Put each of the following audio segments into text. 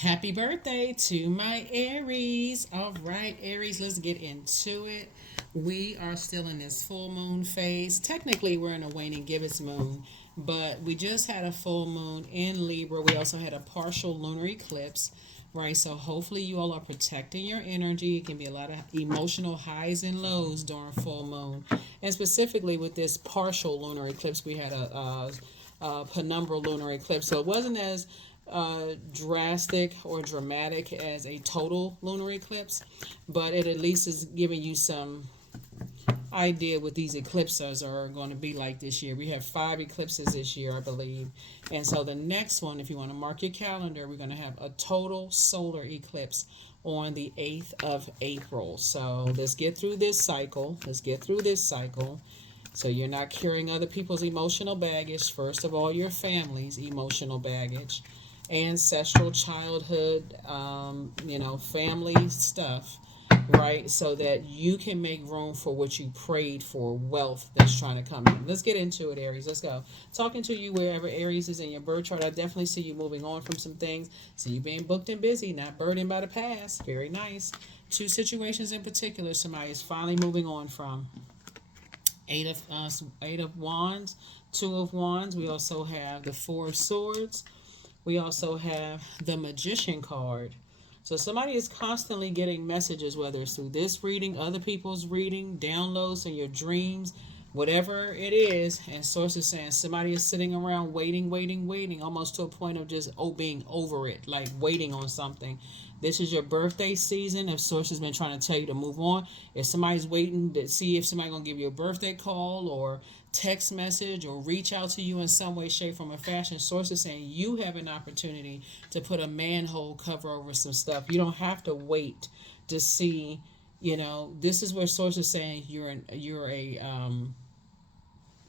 Happy birthday to my Aries. All right, Aries, let's get into it. We are still in this full moon phase. Technically, we're in a waning gibbous moon, but we just had a full moon in Libra. We also had a partial lunar eclipse, right? So, hopefully, you all are protecting your energy. It can be a lot of emotional highs and lows during full moon. And specifically with this partial lunar eclipse, we had a penumbral lunar eclipse. So, it wasn't as drastic or dramatic as a total lunar eclipse, but it at least is giving you some idea what these eclipses are going to be like this year. We have 5 eclipses this year, I believe. And so the next one, if you want to mark your calendar, we're going to have a total solar eclipse on the 8th of April. So let's get through this cycle. Let's get through this cycle. So you're not carrying other people's emotional baggage. First of all, your family's emotional baggage, ancestral childhood, family stuff, right? So that you can make room for what you prayed for, wealth that's trying to come in. Let's get into it, Aries. Let's go. Talking to you wherever Aries is in your birth chart, I definitely see you moving on from some things. See you being booked and busy, not burdened by the past. Very nice. 2 situations in particular, somebody is finally moving on from. Eight of Wands, 2 of Wands. We also have the 4 of Swords. We also have the Magician card. So somebody is constantly getting messages, whether it's through this reading, other people's reading, downloads in your dreams, whatever it is. And source is saying somebody is sitting around waiting, waiting, waiting, almost to a point of just being over it, like waiting on something. This is your birthday season. If source has been trying to tell you to move on, if somebody's waiting to see if somebody's gonna give you a birthday call or text message or reach out to you in some way, shape, form, or fashion, source is saying you have an opportunity to put a manhole cover over some stuff. You don't have to wait to see. This is where source is saying you're a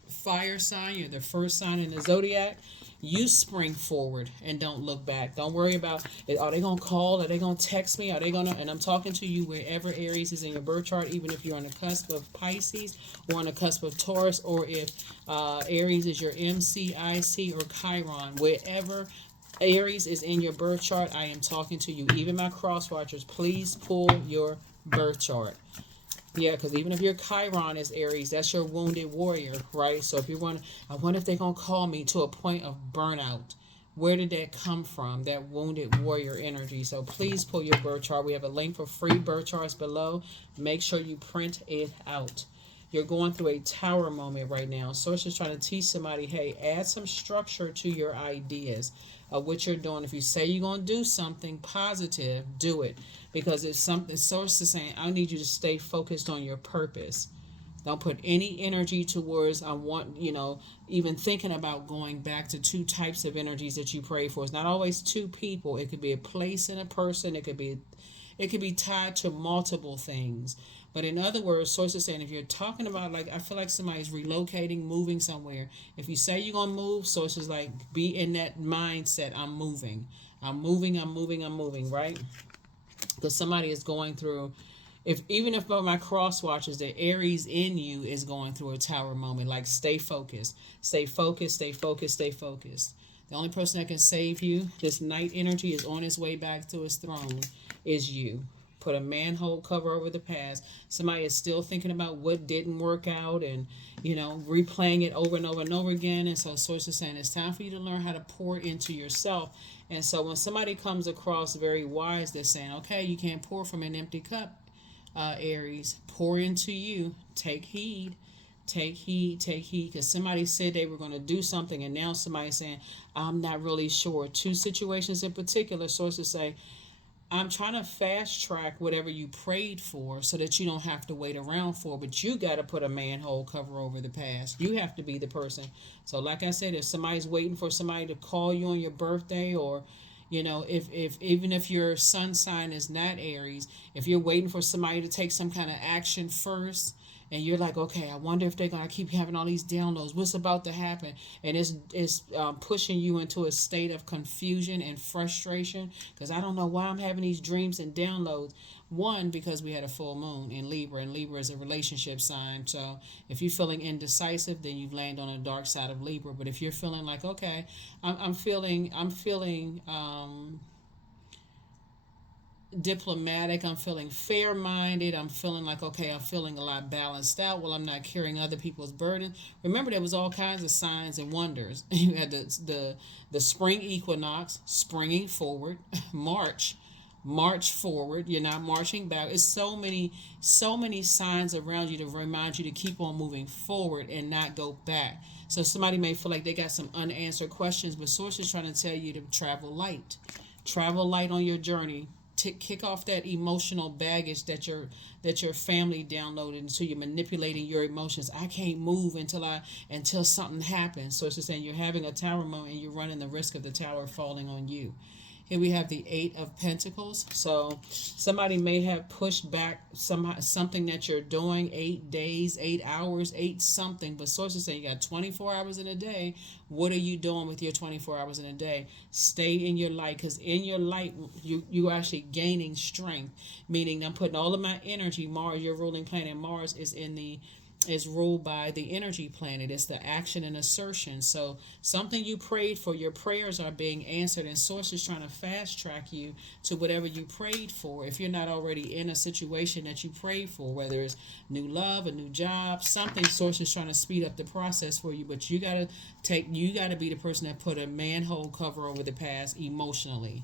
fire sign. You're the first sign in the zodiac. You spring forward and don't look back. Don't worry about are they gonna call? Are they gonna text me? Are they gonna? And I'm talking to you wherever Aries is in your birth chart, even if you're on the cusp of Pisces or on the cusp of Taurus, or if Aries is your MCIC or Chiron, wherever Aries is in your birth chart, I am talking to you. Even my cross watchers, please pull your birth chart. Yeah, because even if your Chiron is Aries, that's your wounded warrior, right? So if you want, I wonder if they're going to call me to a point of burnout. Where did that come from? That wounded warrior energy. So please pull your birth chart. We have a link for free birth charts below. Make sure you print it out. You're going through a tower moment right now. Source is trying to teach somebody, hey, add some structure to your ideas of what you're doing. If you say you're going to do something positive, do it. Because it's something, source is saying, I need you to stay focused on your purpose. Don't put any energy towards even thinking about going back to 2 types of energies that you pray for. It's not always 2 people. It could be a place and a person. It could be tied to multiple things. But in other words, source is saying if you're talking about, like, I feel like somebody's relocating, moving somewhere. If you say you're gonna move, source is like, be in that mindset. I'm moving. I'm moving. I'm moving. I'm moving. Right? Because somebody is going through, if even if my cross watches, the Aries in you is going through a tower moment, like, stay focused, stay focused, stay focused, stay focused. The only person that can save you, this night energy is on its way back to its throne, is you. Put a manhole cover over the past. Somebody is still thinking about what didn't work out, and replaying it over and over and over again. And so source is saying it's time for you to learn how to pour into yourself. And so when somebody comes across very wise, they're saying, okay, you can't pour from an empty cup, Aries. Pour into you. Take heed. Take heed, take heed, because somebody said they were going to do something, and now somebody's saying, I'm not really sure. 2 situations in particular, sources say, I'm trying to fast track whatever you prayed for so that you don't have to wait around for, but you got to put a manhole cover over the past. You have to be the person. So like I said, if somebody's waiting for somebody to call you on your birthday, or if even if your sun sign is not Aries, if you're waiting for somebody to take some kind of action first, and you're like, okay, I wonder if they're gonna keep having all these downloads. What's about to happen? And it's pushing you into a state of confusion and frustration, because I don't know why I'm having these dreams and downloads. One, because we had a full moon in Libra, and Libra is a relationship sign. So if you're feeling indecisive, then you land on the dark side of Libra. But if you're feeling like, okay, I'm feeling diplomatic. I'm feeling fair-minded. I'm feeling like, okay, I'm feeling a lot balanced out. Well, I'm not carrying other people's burden. Remember, there was all kinds of signs and wonders. You had the spring equinox, springing forward, March forward. You're not marching back. It's so many signs around you to remind you to keep on moving forward and not go back. So somebody may feel like they got some unanswered questions, but Source is trying to tell you to travel light. Travel light on your journey. Kick off that emotional baggage that your family downloaded, so you're manipulating your emotions. I can't move until something happens. So it's just saying you're having a tower moment and you're running the risk of the tower falling on you. Here we have the Eight of Pentacles. So somebody may have pushed back something that you're doing, 8 days, 8 hours, 8 something. But sources say you got 24 hours in a day. What are you doing with your 24 hours in a day? Stay in your light, because in your light, you're actually gaining strength. Meaning I'm putting all of my energy, Mars, your ruling planet Mars is ruled by the energy planet. It's the action and assertion. So something you prayed for, your prayers are being answered, and Source is trying to fast track you to whatever you prayed for. If you're not already in a situation that you prayed for, whether it's new love, a new job, something, Source is trying to speed up the process for you. But you gotta be the person that put a manhole cover over the past emotionally.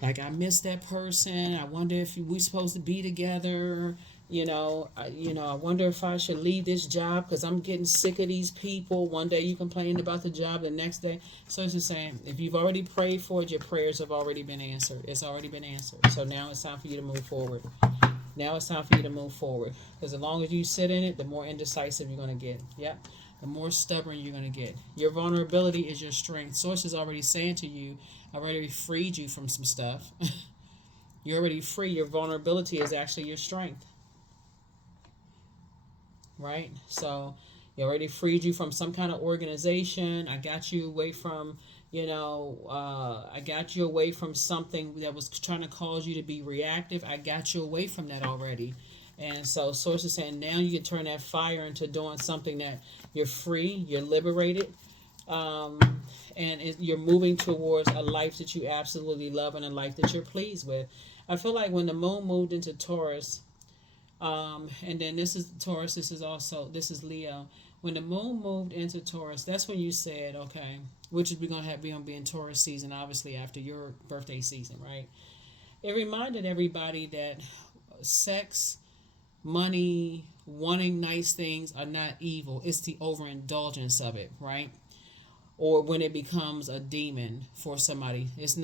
Like, I miss that person. I wonder if we supposed to be together. I wonder if I should leave this job because I'm getting sick of these people. One day you complain about the job, the next day. So it's just saying, if you've already prayed for it, your prayers have already been answered. It's already been answered. So now it's time for you to move forward. Because as long as you sit in it, the more indecisive you're going to get. Yep. The more stubborn you're going to get. Your vulnerability is your strength. Source is already saying to you, I already freed you from some stuff. You're already free. Your vulnerability is actually your strength. Right? So you already freed you from some kind of organization. I got you away from, something that was trying to cause you to be reactive. I got you away from that already. And so Source is saying now you can turn that fire into doing something that you're free, you're liberated, you're moving towards a life that you absolutely love and a life that you're pleased with. I feel like when the moon moved into Taurus, and then this is Taurus, this is Leo. When the moon moved into Taurus, that's when you said, okay, which is we're going to be in Taurus season, obviously after your birthday season, right? It reminded everybody that sex, money, wanting nice things are not evil. It's the overindulgence of it, right? Or when it becomes a demon for somebody, there's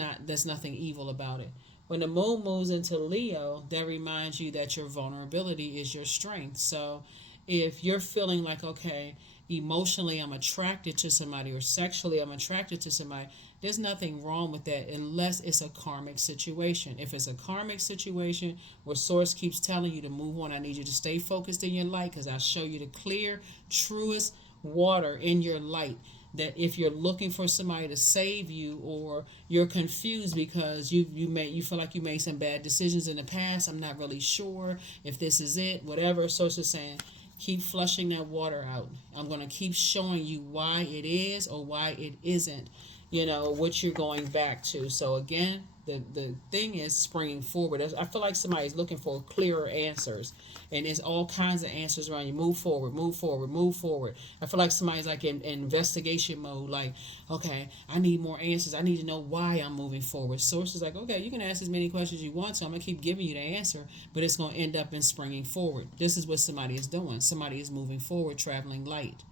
nothing evil about it. When the moon moves into Leo, that reminds you that your vulnerability is your strength. So if you're feeling like, okay, emotionally I'm attracted to somebody or sexually I'm attracted to somebody, there's nothing wrong with that unless it's a karmic situation. If it's a karmic situation where Source keeps telling you to move on, I need you to stay focused in your light, because I'll show you the clear, truest water in your light. That if you're looking for somebody to save you, or you're confused because you feel like you made some bad decisions in the past, I'm not really sure if this is it, whatever. Source is saying, keep flushing that water out. I'm going to keep showing you why it is or why it isn't, what you're going back to. So again, the thing is springing forward. I feel like somebody's looking for clearer answers, and there's all kinds of answers around you. Move forward, move forward, move forward. I feel like somebody's like in investigation mode, like, okay, I need more answers. I need to know why I'm moving forward. Source is like, okay, you can ask as many questions you want to. I'm going to keep giving you the answer, but it's going to end up in springing forward. This is what somebody is doing. Somebody is moving forward, traveling light.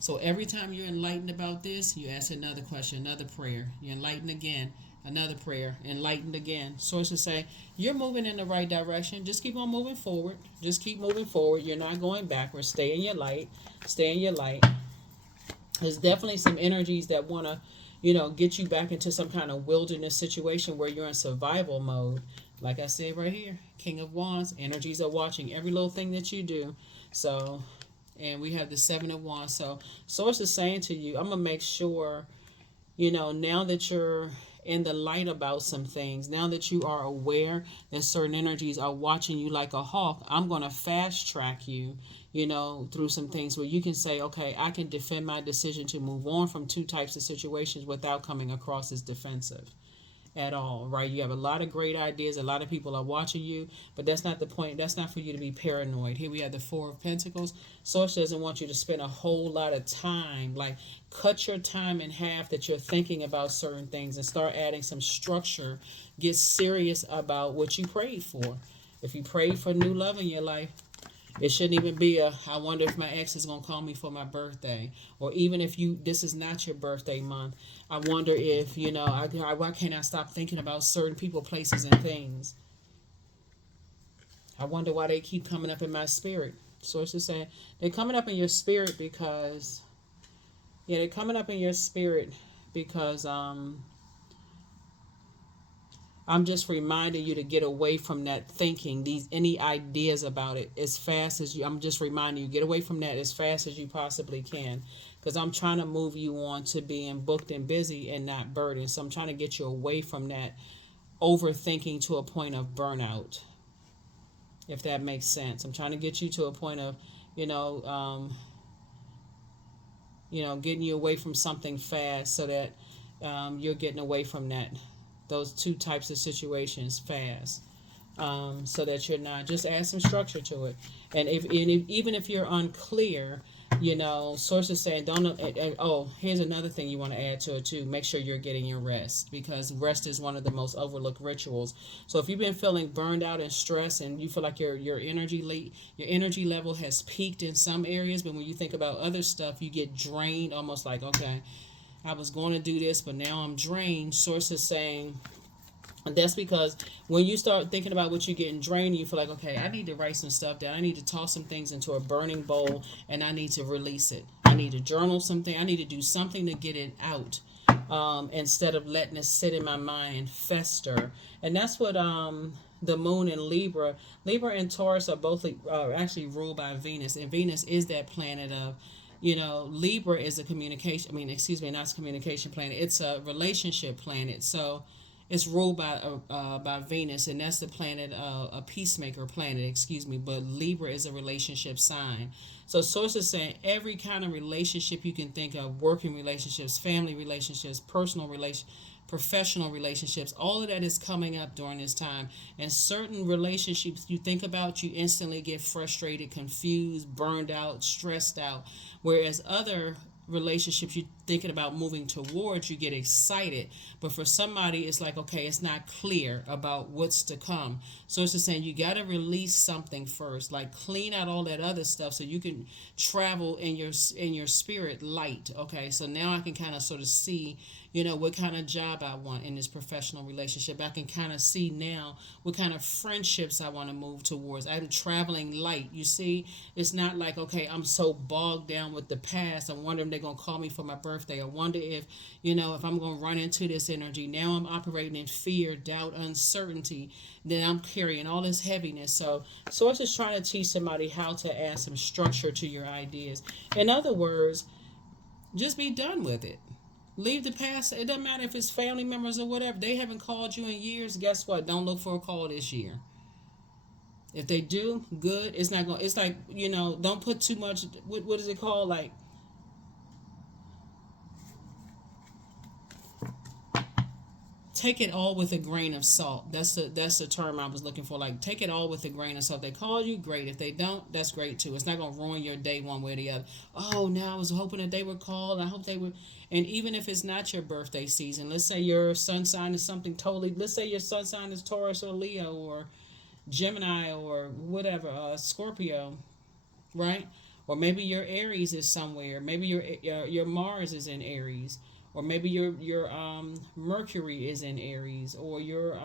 So every time you're enlightened about this, you ask another question, another prayer. You're enlightened again, another prayer, enlightened again. Sources say, you're moving in the right direction. Just keep on moving forward. Just keep moving forward. You're not going backwards. Stay in your light. Stay in your light. There's definitely some energies that want to, get you back into some kind of wilderness situation where you're in survival mode. Like I said right here, King of Wands, energies are watching every little thing that you do. So... and we have the Seven of Wands. So Source is saying to you, I'm going to make sure, now that you're in the light about some things, now that you are aware that certain energies are watching you like a hawk, I'm going to fast track you, through some things where you can say, okay, I can defend my decision to move on from two types of situations without coming across as defensive. at all, right? You have a lot of great ideas. A lot of people are watching you, but that's not the point. That's not for you to be paranoid. Here we have the Four of Pentacles. Source doesn't want you to spend a whole lot of time, like cut your time in half that you're thinking about certain things and start adding some structure. Get serious about what you prayed for. If you prayed for new love in your life, it shouldn't even be I wonder if my ex is going to call me for my birthday. Or even if this is not your birthday month, I wonder if, why can't I stop thinking about certain people, places, and things? I wonder why they keep coming up in my spirit. Sources saying they're coming up in your spirit because, they're coming up in your spirit because, I'm just reminding you to get away from that thinking, any ideas about it as fast as you. I'm just reminding you, get away from that as fast as you possibly can, because I'm trying to move you on to being booked and busy and not burdened. So I'm trying to get you away from that overthinking to a point of burnout, if that makes sense. I'm trying to get you to a point of, getting you away from something fast so that you're getting away from those two types of situations fast, so that you're not. Just add some structure to it. And even if you're unclear, sources saying don't. Here's another thing you want to add to it too. Make sure you're getting your rest, because rest is one of the most overlooked rituals. So if you've been feeling burned out and stressed, and you feel like your energy level has peaked in some areas, but when you think about other stuff, you get drained, almost like, okay, I was going to do this, but now I'm drained. Sources saying, and that's because when you start thinking about what you're getting drained, you feel like, okay, I need to write some stuff down. I need to toss some things into a burning bowl, and I need to release it. I need to journal something. I need to do something to get it out, instead of letting it sit in my mind and fester. And that's what the moon and Libra and Taurus are both actually ruled by Venus, and Venus is that planet of, Libra is a communication, not a communication planet, it's a relationship planet. So it's ruled by Venus, and that's the planet, a peacemaker planet, but Libra is a relationship sign. So sources saying every kind of relationship you can think of, working relationships, family relationships, personal relationships, professional relationships, all of that is coming up during this time. And certain relationships you think about, you instantly get frustrated, confused, burned out, stressed out. Whereas other relationships you're thinking about moving towards, you get excited. But for somebody, it's like, okay, it's not clear about what's to come. So it's just saying you got to release something first, like clean out all that other stuff so you can travel in your spirit light. Okay, so now I can kind of sort of see, what kind of job I want in this professional relationship. I can kind of see now what kind of friendships I want to move towards. I'm traveling light. You see, it's not like, okay, I'm so bogged down with the past. I wonder if they're going to call me for my birthday. I wonder if, if I'm going to run into this energy. Now I'm operating in fear, doubt, uncertainty. Then I'm carrying all this heaviness. So Source is trying to teach somebody how to add some structure to your ideas. In other words, just be done with it. Leave the past. It doesn't matter if it's family members or whatever. They haven't called you in years. Guess what? Don't look for a call this year. If they do, good. It's not going. It's like, don't put too much. What is it called? Like, take it all with a grain of salt. That's the term I was looking for. Like, take it all with a grain of salt. They call you, great. If they don't, that's great too. It's not going to ruin your day one way or the other. Oh, now I was hoping that they would call. I hope they would. And even if it's not your birthday season, let's say your sun sign is something totally. Let's say your sun sign is Taurus or Leo or Gemini or whatever, Scorpio, right? Or maybe your Aries is somewhere. Maybe your Mars is in Aries. Or maybe your Mercury is in Aries, or your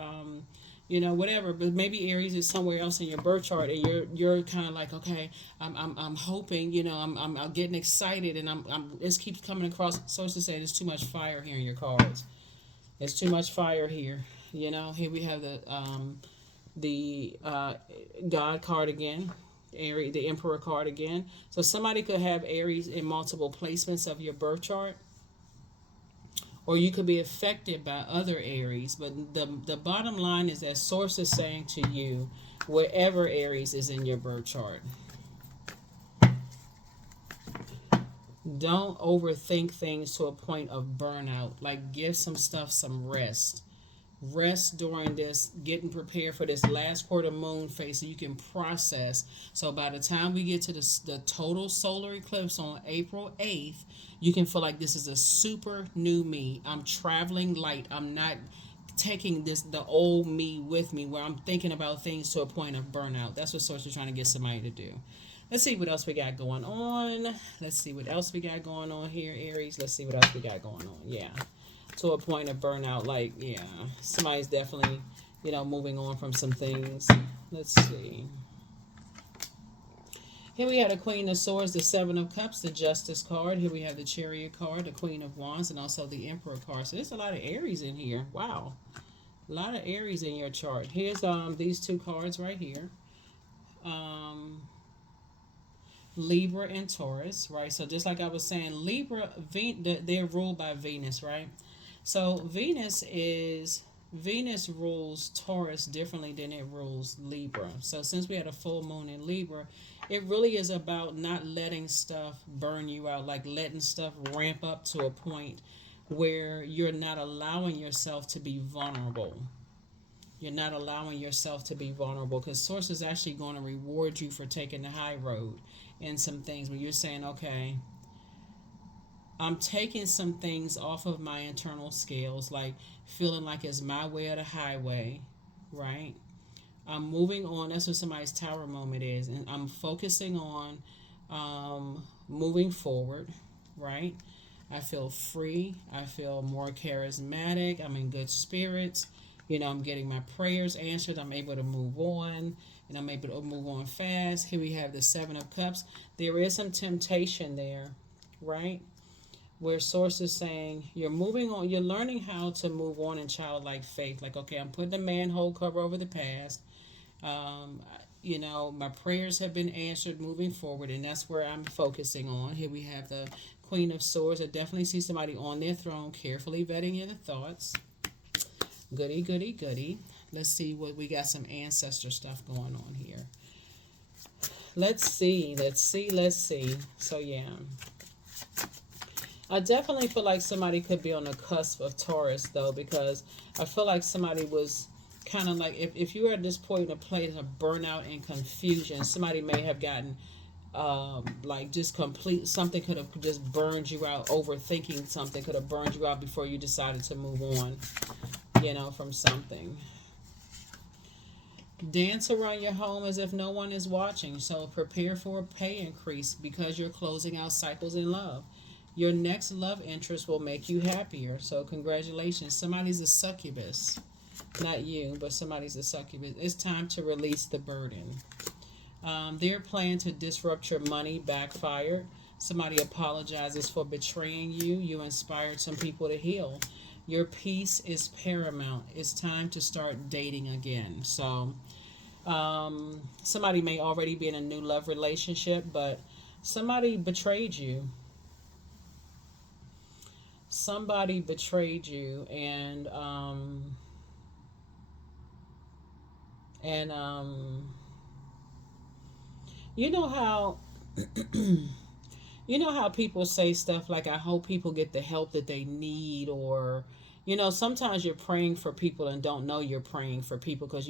whatever. But maybe Aries is somewhere else in your birth chart, and you're kind of like, okay, I'm hoping, I'm getting excited, and I'm this keeps coming across. Sources say there's too much fire here in your cards. There's too much fire here. Here we have the God card again. Aries, the Emperor card again. So somebody could have Aries in multiple placements of your birth chart. Or you could be affected by other Aries. But the bottom line is that Source is saying to you, wherever Aries is in your birth chart, don't overthink things to a point of burnout. Like, give some stuff some rest. rest during this, getting prepared for this last quarter moon phase so you can process. So by the time we get to the total solar eclipse on April 8th, you can feel like this is a super new me. I'm traveling light. I'm not taking the old me with me, where I'm thinking about things to a point of burnout. That's what Source is trying to get somebody to do. Let's see what else we got going on. Let's see what else we got going on here, Aries. Let's see what else we got going on. Yeah. To a point of burnout, like, yeah, somebody's definitely, moving on from some things. Let's see. Here we have the Queen of Swords, the Seven of Cups, the Justice card. Here we have the Chariot card, the Queen of Wands, and also the Emperor card. So there's a lot of Aries in here. Wow. A lot of Aries in your chart. Here's these two cards right here. Libra and Taurus, right? So just like I was saying, Libra, they're ruled by Venus, right? So Venus rules Taurus differently than it rules Libra. So since we had a full moon in Libra, it really is about not letting stuff burn you out, like letting stuff ramp up to a point where you're not allowing yourself to be vulnerable. You're not allowing yourself to be vulnerable, because Source is actually going to reward you for taking the high road in some things where you're saying, okay, I'm taking some things off of my internal scales, like feeling like it's my way or the highway, right? I'm moving on. That's what somebody's tower moment is. And I'm focusing on moving forward, right? I feel free. I feel more charismatic. I'm in good spirits. I'm getting my prayers answered. I'm able to move on, and I'm able to move on fast. Here we have the Seven of Cups. There is some temptation there, right? Where Source is saying you're moving on, you're learning how to move on in childlike faith. Like, okay, I'm putting a manhole cover over the past. My prayers have been answered moving forward, and that's where I'm focusing on. Here we have the Queen of Swords. I definitely see somebody on their throne, carefully vetting your thoughts. Goody, goody, goody. Let's see what we got. Some ancestor stuff going on here. Let's see. So, yeah. I definitely feel like somebody could be on the cusp of Taurus, though, because I feel like somebody was kind of like, if you were at this point in a place of burnout and confusion, somebody may have gotten just complete, something could have just burned you out. Overthinking something could have burned you out before you decided to move on, from something. Dance around your home as if no one is watching. So prepare for a pay increase because you're closing out cycles in love. Your next love interest will make you happier. So congratulations. Somebody's a succubus. Not you, but somebody's a succubus. It's time to release the burden. Their plan to disrupt your money backfired. Somebody apologizes for betraying you. You inspired some people to heal. Your peace is paramount. It's time to start dating again. So somebody may already be in a new love relationship, but somebody betrayed you. Somebody betrayed you, and you know how you know how people say stuff like, I hope people get the help that they need, or sometimes you're praying for people and don't know you're praying for people, because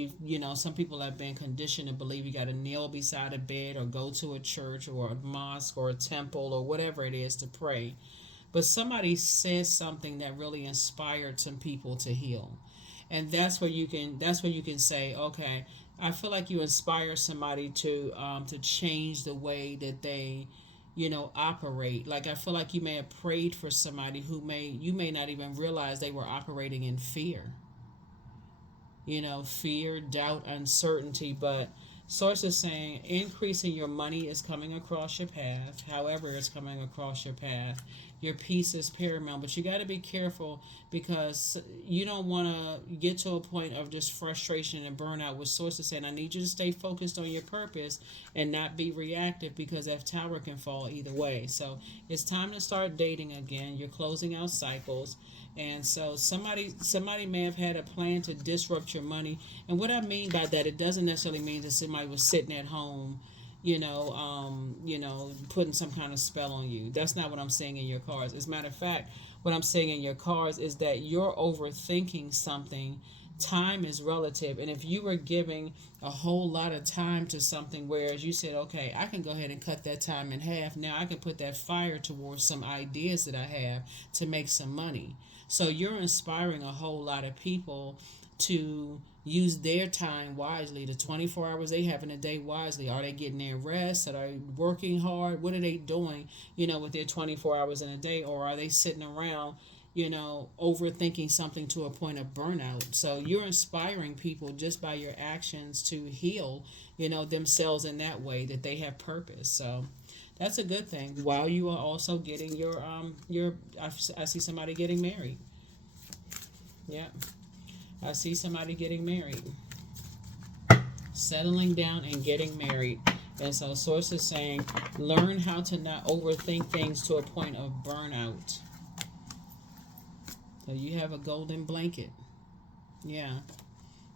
some people have been conditioned to believe you got to kneel beside a bed or go to a church or a mosque or a temple or whatever it is to pray. But somebody says something that really inspired some people to heal. And that's where you can say, okay, I feel like you inspire somebody to change the way that they operate. Like, I feel like you may have prayed for somebody who you may not even realize they were operating in fear. Fear, doubt, uncertainty. But Source is saying increasing your money is coming across your path. However, it's coming across your path. Your peace is paramount, but you got to be careful, because you don't want to get to a point of just frustration and burnout. With Source is saying, I need you to stay focused on your purpose and not be reactive, because that tower can fall either way. So it's time to start dating again. You're closing out cycles. And so somebody may have had a plan to disrupt your money. And what I mean by that, it doesn't necessarily mean that somebody was sitting at home, putting some kind of spell on you. That's not what I'm saying in your cards. As a matter of fact, what I'm saying in your cards is that you're overthinking something Time is relative, and if you were giving a whole lot of time to something, whereas you said, okay, I can go ahead and cut that time in half, now I can put that fire towards some ideas that I have to make some money. So you're inspiring a whole lot of people to use their time wisely, the 24 hours they have in a day wisely. Are they getting their rest? Are they working hard? What are they doing, with their 24 hours in a day? Or are they sitting around, overthinking something to a point of burnout? So you're inspiring people just by your actions to heal, themselves in that way, that they have purpose. So that's a good thing. While you are also getting I see somebody getting married. Yeah. I see somebody getting married, settling down and getting married. And so source is saying, learn how to not overthink things to a point of burnout. So you have a golden blanket. Yeah.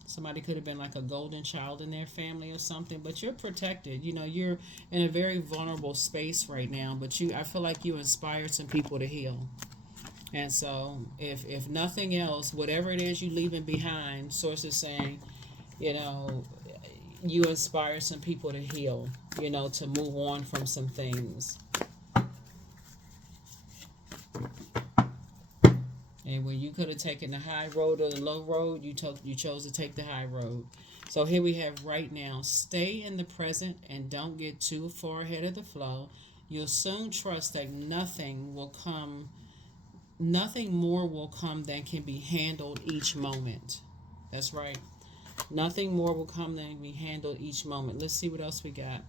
Somebody could have been like a golden child in their family or something, but you're protected. You're in a very vulnerable space right now, but I feel like you inspired some people to heal. And so, if nothing else, whatever it is you're leaving behind, source is saying, you inspire some people to heal, to move on from some things. And when you could have taken the high road or the low road, you chose to take the high road. So here we have right now, stay in the present and don't get too far ahead of the flow. You'll soon trust that nothing more will come than can be handled each moment. That's right. Nothing more will come than can be handled each moment. Let's see what else we got.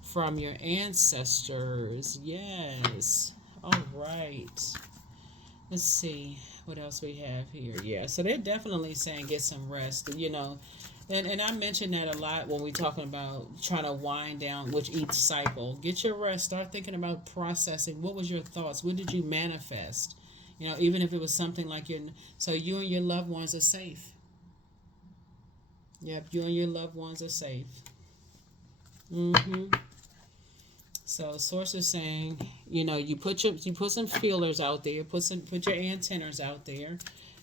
From your ancestors. Yes. All right. Let's see what else we have here. Yeah, so they're definitely saying get some rest, And I mention that a lot when we're talking about trying to wind down with each cycle. Get your rest. Start thinking about processing. What was your thoughts? What did you manifest? Even if it was something like so you and your loved ones are safe. Yep, you and your loved ones are safe. So source is saying, you put some feelers out there, put your antennas out there,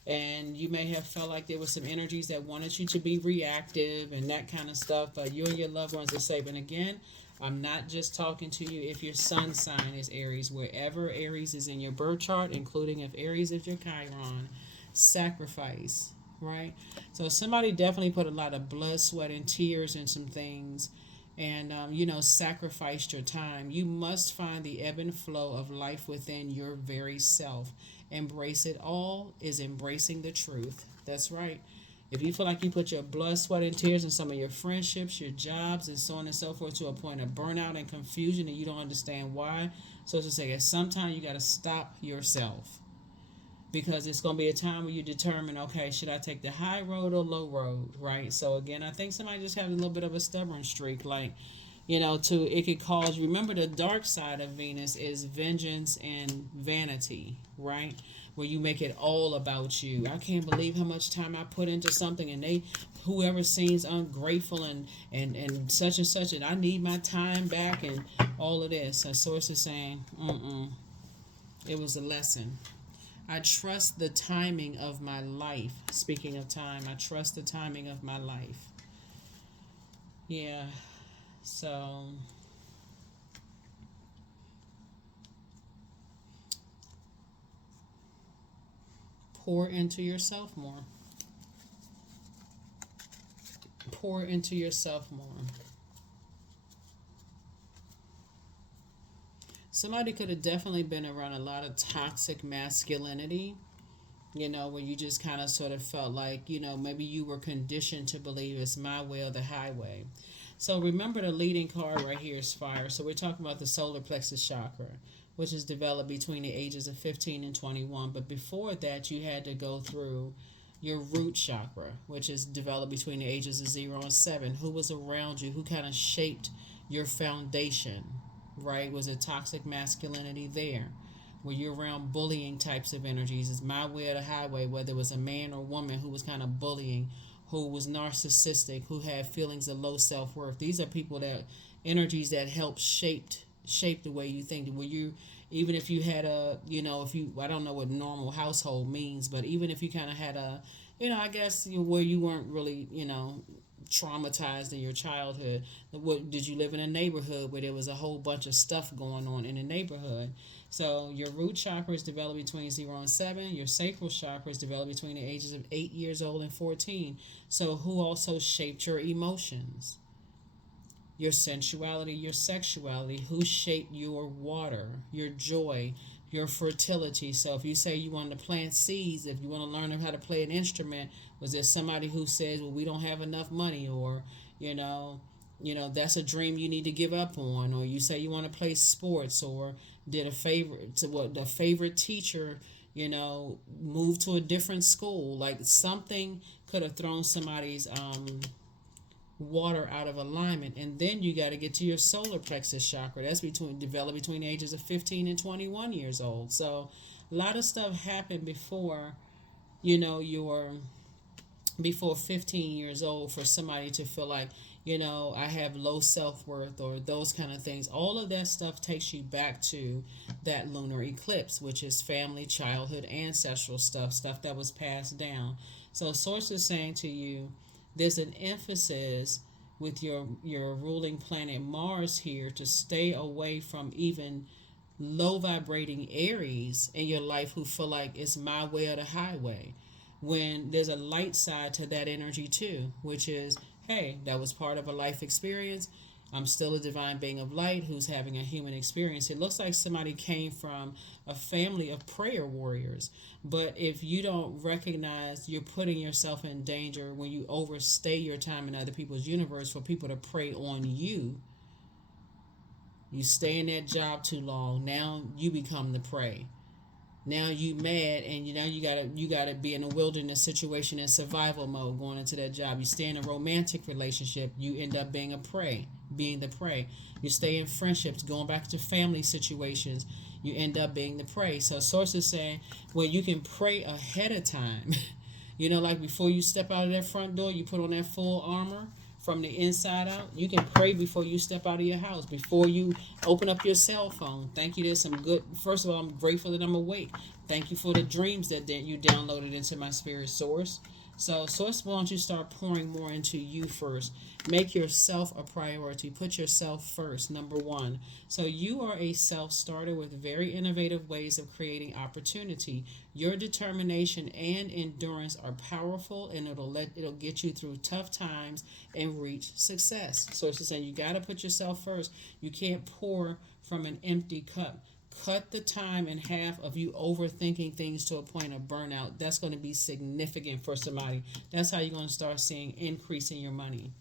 and you may have felt like there were some energies that wanted you to be reactive and that kind of stuff, but you and your loved ones are safe. And again, I'm not just talking to you if your sun sign is Aries. Wherever Aries is in your birth chart, including if Aries is your Chiron, sacrifice, right? So somebody definitely put a lot of blood, sweat, and tears in some things, and sacrificed your time. You must find the ebb and flow of life within your very self. Embrace it all is embracing the truth. That's right. If you feel like you put your blood, sweat, and tears in some of your friendships, your jobs, and so on and so forth to a point of burnout and confusion, and you don't understand why, so to say, sometimes you got to stop yourself. Because it's going to be a time where you determine, okay, should I take the high road or low road, right? So again, I think somebody just had a little bit of a stubborn streak, like, it could cause, remember the dark side of Venus is vengeance and vanity, right? Where you make it all about you. I can't believe how much time I put into something, and whoever seems ungrateful and such and such, and I need my time back and all of this. A source is saying, it was a lesson. I trust the timing of my life. Speaking of time, I trust the timing of my life. Yeah. So pour into yourself more. Pour into yourself more. Somebody could have definitely been around a lot of toxic masculinity, where you just kind of sort of felt like, maybe you were conditioned to believe it's my way or the highway. So remember the leading card right here is fire. So we're talking about the solar plexus chakra, which is developed between the ages of 15 and 21. But before that, you had to go through your root chakra, which is developed between the ages of 0 and 7. Who was around you? Who kind of shaped your foundation? Right? Was it toxic masculinity there? Were you around bullying types of energies? It's my way or the highway, whether it was a man or woman who was kind of bullying, who was narcissistic, who had feelings of low self-worth. These are people that, energies that help shape the way you think. Were you, even if you had a, I don't know what normal household means, but even if you kind of had a, I guess where you weren't really, traumatized in your childhood. What did you live in a neighborhood where there was a whole bunch of stuff going on in the neighborhood? So your root chakra is developed between 0 and 7. Your sacral chakra is developed between the ages of 8 years old and 14. So who also shaped your emotions? Your sensuality, your sexuality, who shaped your water, your joy, your fertility. So if you say you want to plant seeds, if you want to learn how to play an instrument, was there somebody who says, well, we don't have enough money, or, that's a dream you need to give up on, or you say you want to play sports, or did a favorite to what the favorite teacher, move to a different school, like something could have thrown somebody's water out of alignment. And then you got to get to your solar plexus chakra. That's developed between the ages of 15 and 21 years old. So a lot of stuff happened before your before 15 years old for somebody to feel like, I have low self-worth or those kind of things. All of that stuff takes you back to that lunar eclipse, which is family, childhood, ancestral stuff that was passed down. So source is saying to you, there's an emphasis with your ruling planet Mars here to stay away from even low vibrating Aries in your life who feel like it's my way or the highway. When there's a light side to that energy too, which is, hey, that was part of a life experience. I'm still a divine being of light who's having a human experience. It looks like somebody came from a family of prayer warriors. But if you don't recognize you're putting yourself in danger when you overstay your time in other people's universe for people to prey on you, you stay in that job too long. Now you become the prey. Now you mad, and you gotta be in a wilderness situation in survival mode going into that job. You stay in a romantic relationship, you end up being the prey. You stay in friendships, going back to family situations, you end up being the prey. So source is saying, well, you can pray ahead of time. Like before you step out of that front door, you put on that full armor from the inside out. You can pray before you step out of your house, before you open up your cell phone. Thank you. There's some good. First of all, I'm grateful that I'm awake. Thank you for the dreams that you downloaded into my spirit source. So source wants you start pouring more into you first. Make yourself a priority. Put yourself first, number one. So you are a self-starter with very innovative ways of creating opportunity. Your determination and endurance are powerful, and it'll get you through tough times and reach success. So it's saying you got to put yourself first. You can't pour from an empty cup. Cut the time in half of you overthinking things to a point of burnout. That's going to be significant for somebody. That's how you're going to start seeing increase in your money.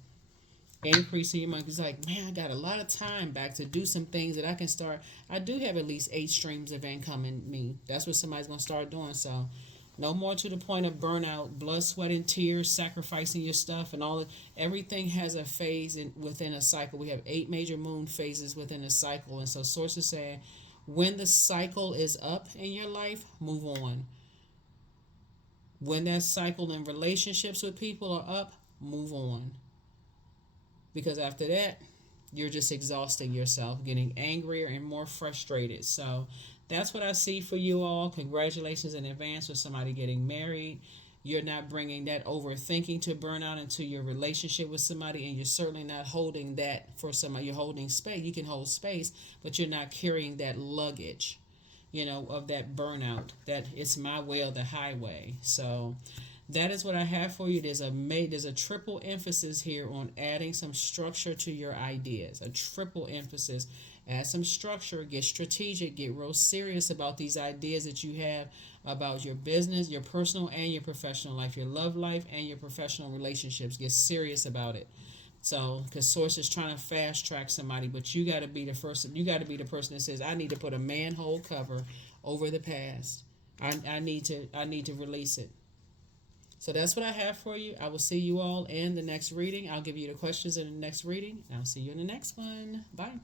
Increase in your money. It's like, man, I got a lot of time back to do some things that I can start. I do have at least 8 streams of income in me. That's what somebody's going to start doing. So no more to the point of burnout, blood, sweat, and tears, sacrificing your stuff and all. Everything has a phase within a cycle. We have 8 major moon phases within a cycle. And so sources saying, when the cycle is up in your life, move on. When that cycle in relationships with people are up, move on. Because after that, you're just exhausting yourself, getting angrier and more frustrated. So that's what I see for you all. Congratulations in advance for somebody getting married. You're not bringing that overthinking to burnout into your relationship with somebody, and you're certainly not holding that for somebody. You're holding space. You can hold space, but you're not carrying that luggage, of that burnout, that it's my way or the highway. So that is what I have for you. There's a triple emphasis here on adding some structure to your ideas. A triple emphasis. Add some structure, get strategic, get real serious about these ideas that you have about your business, your personal and your professional life, your love life and your professional relationships. Get serious about it. So, because Source is trying to fast track somebody, but you got to be the first. You got to be the person that says, "I need to put a manhole cover over the past. I need to release it." So that's what I have for you. I will see you all in the next reading. I'll give you the questions in the next reading. I'll see you in the next one. Bye.